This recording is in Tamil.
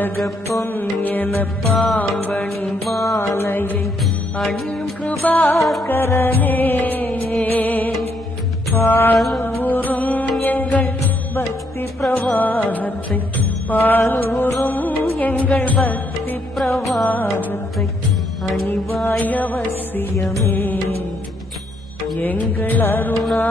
ஆடக பொன் பாம்பணி மாலையை அணியும் கிருபாகரனே. பாலூரும் எங்கள் பக்தி பிரவாகத்தை பாலூரும் எங்கள் பக்தி பிரவாகத்தை அணிவாய் அவசியமே. எங்கள் அருணா